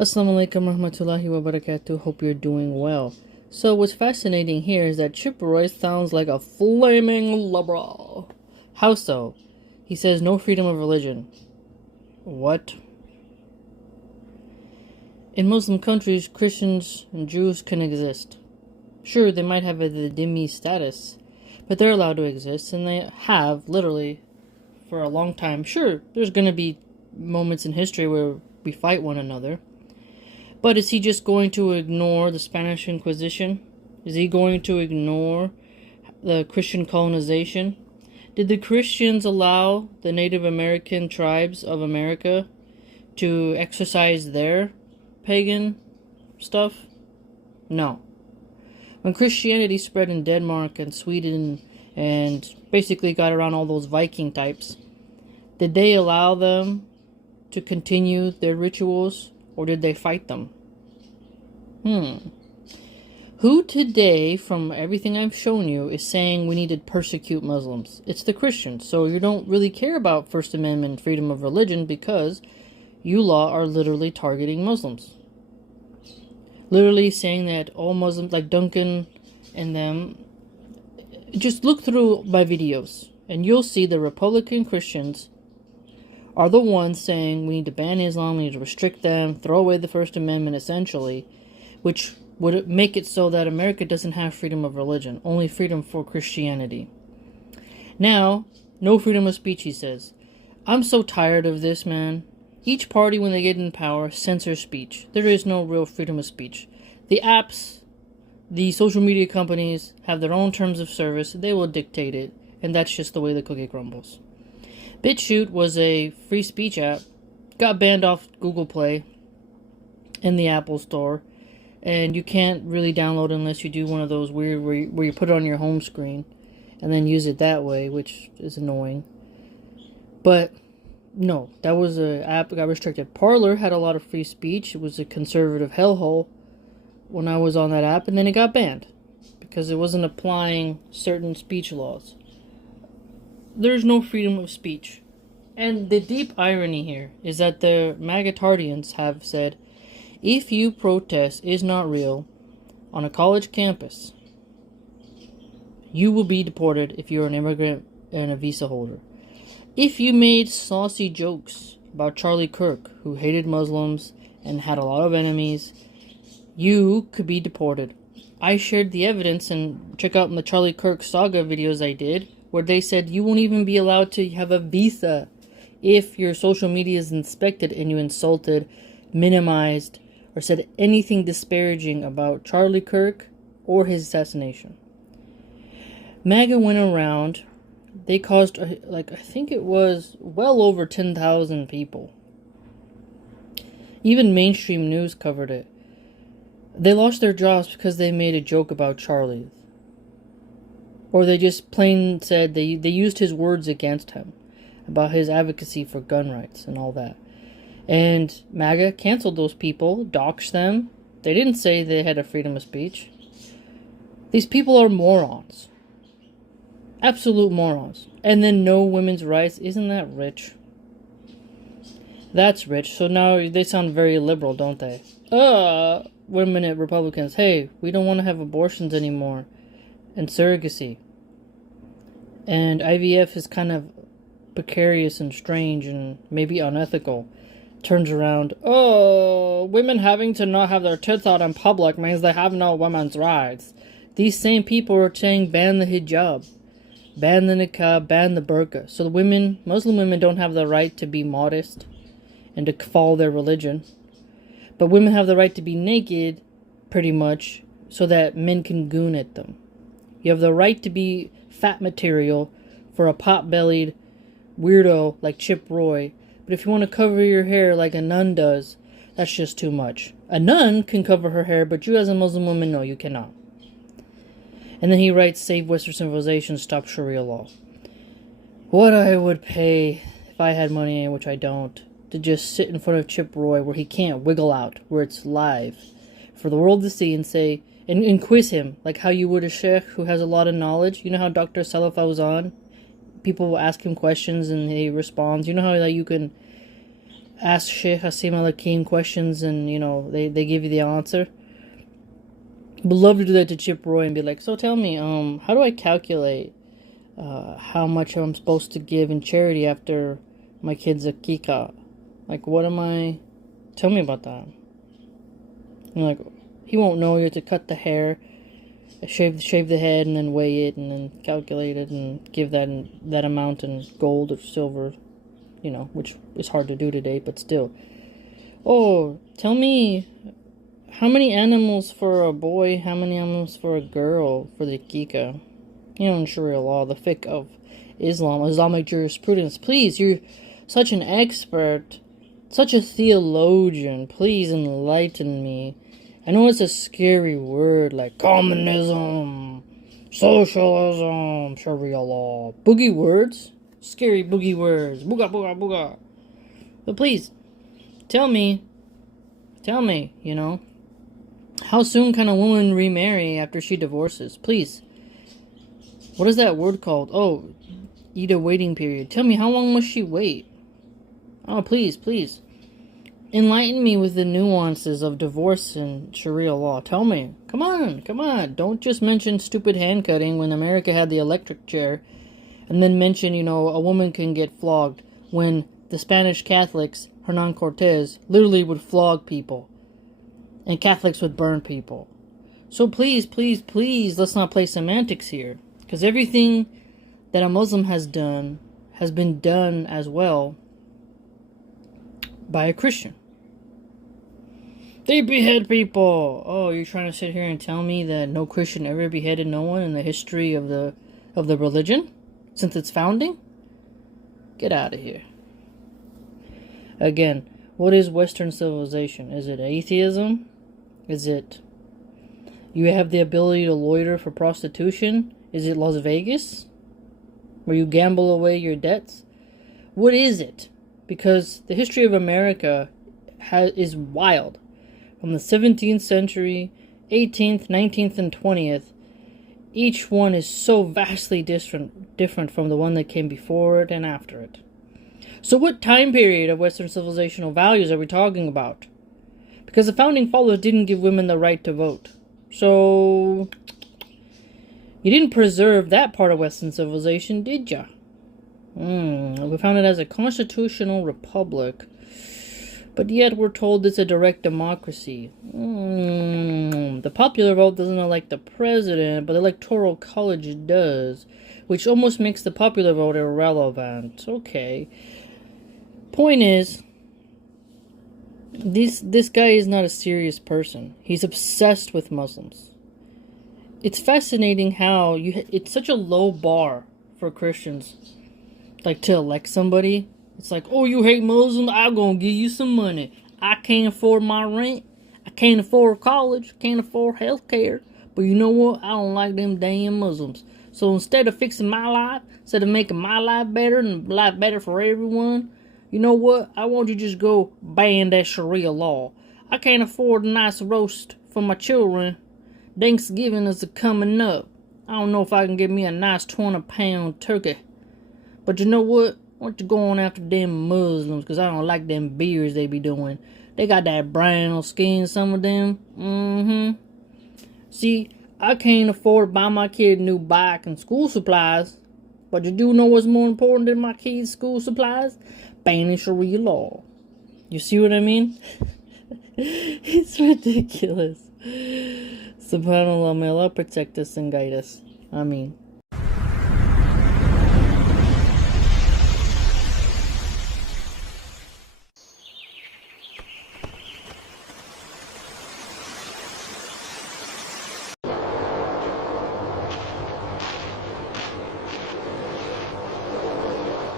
Assalamu alaikum warahmatullahi wabarakatuh. Hope you're doing well. So what's fascinating here is that Chip Roy sounds like a flaming liberal. How so? He says no freedom of religion. What? In Muslim countries, Christians and Jews can exist. Sure, they might have a dhimmi status, but they're allowed to exist, and they have, literally, for a long time. Sure, there's going to be moments in history where we fight one another. But is he just going to ignore the Spanish Inquisition? Is he going to ignore the Christian colonization? Did the Christians allow the Native American tribes of America to exercise their pagan stuff? No. When Christianity spread in Denmark and Sweden and basically got around all those Viking types, did they allow them to continue their rituals? Or did they fight them? Who today, from everything I've shown you, is saying we need to persecute Muslims? It's the Christians. So you don't really care about First Amendment freedom of religion because you law are literally targeting Muslims. Literally saying that all Muslims, like Duncan and them, just look through my videos and you'll see the Republican Christians are the ones saying we need to ban Islam, we need to restrict them, throw away the First Amendment essentially, which would make it so that America doesn't have freedom of religion, only freedom for Christianity. Now, no freedom of speech, he says. I'm so tired of this, man. Each party, when they get in power, censors speech. There is no real freedom of speech. The apps, the social media companies have their own terms of service. They will dictate it, and that's just the way the cookie crumbles. BitChute was a free speech app, got banned off Google Play and the Apple Store, and you can't really download unless you do one of those weird where you put it on your home screen and then use it that way, which is annoying. But no, that was an app that got restricted. Parler had a lot of free speech. It was a conservative hellhole when I was on that app, and then it got banned because it wasn't applying certain speech laws. There's no freedom of speech. And the deep irony here is that the MAGAtardians have said, if you protest is not real on a college campus, you will be deported if you're an immigrant and a visa holder. If you made saucy jokes about Charlie Kirk, who hated Muslims and had a lot of enemies, you could be deported. I shared the evidence, and check out the Charlie Kirk saga videos I did, where they said you won't even be allowed to have a visa if your social media is inspected and you insulted, minimized, or said anything disparaging about Charlie Kirk or his assassination. MAGA went around, they caused, I think it was well over 10,000 people. Even mainstream news covered it. They lost their jobs because they made a joke about Charlie. Or they just plain said they used his words against him about his advocacy for gun rights and all that. And MAGA canceled those people, doxed them. They didn't say they had a freedom of speech. These people are morons. Absolute morons. And then no women's rights. Isn't that rich? That's rich. So now they sound very liberal, don't they? Women Republicans. Hey, we don't want to have abortions anymore. And surrogacy. And IVF is kind of precarious and strange and maybe unethical. Turns around, women having to not have their tits out in public means they have no women's rights. These same people are saying ban the hijab, ban the niqab, ban the burqa. So the women, Muslim women, don't have the right to be modest and to follow their religion. But women have the right to be naked, pretty much, so that men can goon at them. You have the right to be fat material for a pot-bellied weirdo like Chip Roy. But if you want to cover your hair like a nun does, that's just too much. A nun can cover her hair, but you as a Muslim woman, no, you cannot. And then he writes, save Western civilization, stop Shariah law. What I would pay if I had money, which I don't, to just sit in front of Chip Roy where he can't wiggle out, where it's live, for the world to see and say, and quiz him, like how you would a sheikh who has a lot of knowledge. You know how Dr. Salaf was on? People will ask him questions and he responds. You know how you can ask Sheikh Hasim al-Hakim questions and, they give you the answer. Would love to do that to Chip Roy and be like, so tell me, how do I calculate how much I'm supposed to give in charity after my kid's akika? Like, what am I... Tell me about that. Like, he won't know. You have to cut the hair, shave the head, and then weigh it, and then calculate it, and give that amount in gold or silver, which is hard to do today, but still. Oh, tell me, how many animals for a boy, how many animals for a girl for the akika? In Shariah law, the fiqh of Islam, Islamic jurisprudence. Please, you're such an expert, such a theologian. Please enlighten me. I know it's a scary word like communism, socialism, Shariah law. Boogie words. Scary boogie words. Booga, booga, booga. But please, tell me, how soon can a woman remarry after she divorces? Please. What is that word called? Oh, eat a waiting period. Tell me, how long must she wait? Oh, please. Enlighten me with the nuances of divorce in Sharia law. Tell me. Come on. Don't just mention stupid hand cutting when America had the electric chair. And then mention, a woman can get flogged when the Spanish Catholics, Hernan Cortez, literally would flog people. And Catholics would burn people. So please, let's not play semantics here. Because everything that a Muslim has done has been done as well by a Christian. They behead people. Oh, you're trying to sit here and tell me that no Christian ever beheaded no one in the history of the religion since its founding? Get out of here. Again, what is Western civilization? Is it atheism? Is it you have the ability to loiter for prostitution? Is it Las Vegas, where you gamble away your debts? What is it? Because the history of America is wild. From the 17th century, 18th, 19th, and 20th, each one is so vastly different from the one that came before it and after it. So what time period of Western civilizational values are we talking about? Because the Founding Fathers didn't give women the right to vote. So... you didn't preserve that part of Western civilization, did ya? We found it as a constitutional republic, but yet we're told it's a direct democracy. The popular vote doesn't elect the president, but the Electoral College does, which almost makes the popular vote irrelevant. Okay. Point is, this guy is not a serious person. He's obsessed with Muslims. It's fascinating how it's such a low bar for Christians, like, to elect somebody. It's like, oh, you hate Muslims? I'm gonna give you some money. I can't afford my rent. I can't afford college. Can't afford health care. But you know what? I don't like them damn Muslims. So instead of fixing my life, instead of making my life better and life better for everyone, you know what? I want you to just go ban that Sharia law. I can't afford a nice roast for my children. Thanksgiving is coming up. I don't know if I can get me a nice 20-pound turkey. But you know what? Why don't you go on after them Muslims? Because I don't like them beards they be doing. They got that brown skin, some of them. See, I can't afford to buy my kid a new bike and school supplies. But you do know what's more important than my kid's school supplies? Banning Sharia law. You see what I mean? It's ridiculous. SubhanAllah, may Allah protect us and guide us. Ameen.